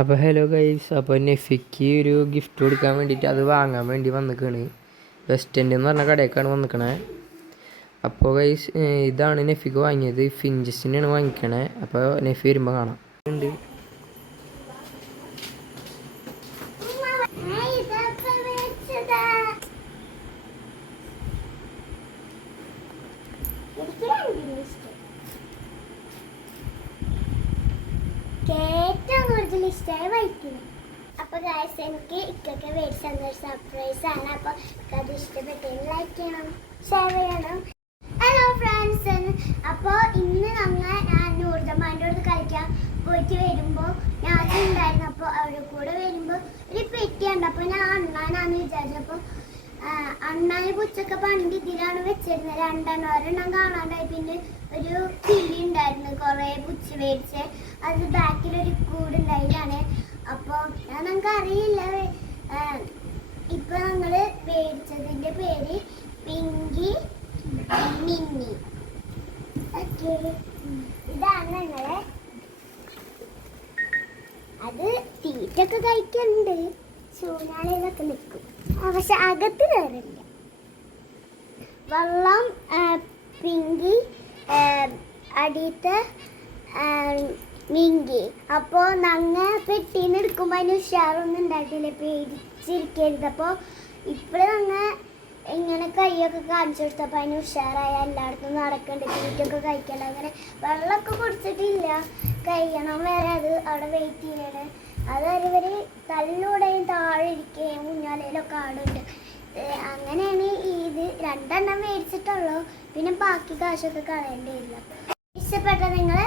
അപ്പോൾ hello guys അപ്പോൾ നെഫിക്ക് ഒരു ഗിഫ്റ്റ് കൊടുക്കാൻ വേണ്ടിയിട്ട് അത് വാങ്ങാൻ വേണ്ടി വന്നിക്കാണ്. വെസ്റ്റ് എൻഡ് എന്ന് പറഞ്ഞ കടയൊക്കെയാണ് വന്നിക്കണേ. അപ്പോൾ ഗൈസ് ഇതാണ് നെഫിക്ക് വാങ്ങിയത്. ഫിഞ്ചസിനാണ് വാങ്ങിക്കണേ. അപ്പോൾ നെഫി വരുമ്പോൾ കാണാം. ഉണ്ട് ഏറ്റവും കൂടുതൽ ഇഷ്ടമായ വൈറ്റിന് അപ്പൊ ഗായസ് എനിക്ക് ഇക്കൊക്കെ മേടിച്ച ഒരു സർപ്രൈസ് ആണ്. അപ്പൊ അത് ഇഷ്ടപ്പെട്ടെങ്കിൽ ലൈക്ക് ചെയ്യണം ഷെയർ ചെയ്യണം. ഹലോ ഫ്രണ്ട്സ് അപ്പോൾ ഇന്ന് നമ്മൾ ഞാൻ നൂർജമാന്റെ അടുത്ത് കളിക്കാൻ പോയിട്ട് വരുമ്പോൾ ഞാൻ ഉണ്ടായിരുന്നു അപ്പോൾ അവിടെ കൂടെ വരുമ്പോൾ ഒരു പെട്ടിയുണ്ട് അപ്പോൾ ഞാൻ അണ്ണാനാന്ന് വിചാരിച്ചപ്പോൾ അണ്ണാനെ പുച്ചൊക്കെ പണ്ട് ഇതിലാണ് വെച്ചിരുന്നത്. രണ്ടെണ്ണം ഒരെണ്ണം കാണാണ്ടായി. പിന്നെ ഒരു കിളി ഉണ്ടായിരുന്നു. കുറേ പുച്ച് മേടിച്ച് അത് ബാക്കിൽ ഒരു കൂടുണ്ടായിട്ടാണ് അപ്പോൾ ഞങ്ങൾക്ക് അറിയില്ല ഇപ്പൊ ഞങ്ങൾ മേടിച്ചതിന്റെ പേര് പിങ്കി മിന്നി. ഇതാണ് ഞങ്ങളെ. അത് തീറ്റൊക്കെ കഴിക്കുന്നുണ്ട് ചൂനാളിലൊക്കെ നിൽക്കും പക്ഷെ അകത്ത് കയറില്ല വെള്ളം പിങ്കി അടിയത്തെ മിങ്കി. അപ്പോൾ നങ്ങ പെട്ടീന്ന് എടുക്കുമ്പോൾ അതിന് ഉഷാറൊന്നും ഉണ്ടായിട്ടില്ല. പേടിച്ചിരിക്കരുത്. അപ്പോൾ ഇപ്പോഴും നങ്ങ ഇങ്ങനെ കൈയൊക്കെ കാണിച്ചു കൊടുത്തപ്പോൾ അതിന് ഉഷാറായ. എല്ലായിടത്തും നടക്കണ്ട്. തീറ്റൊക്കെ കഴിക്കണ്ട. അങ്ങനെ വെള്ളമൊക്കെ കുടിച്ചിട്ടില്ല. കഴിയണം വരെ അത് അവിടെ വെയിറ്റ് ചെയ്യണം. അത് വരെ തല്ലുകൂടെയും താഴെ ഇരിക്കുകയും മുന്നാലയിലൊക്കെ ആടുണ്ട്. അങ്ങനെയാണ് ഇത് രണ്ടെണ്ണം മേടിച്ചിട്ടുള്ളൂ. പിന്നെ ബാക്കി കാശൊക്കെ കളയേണ്ടി വരില്ല. ഇഷ്ടപ്പെട്ട നിങ്ങൾ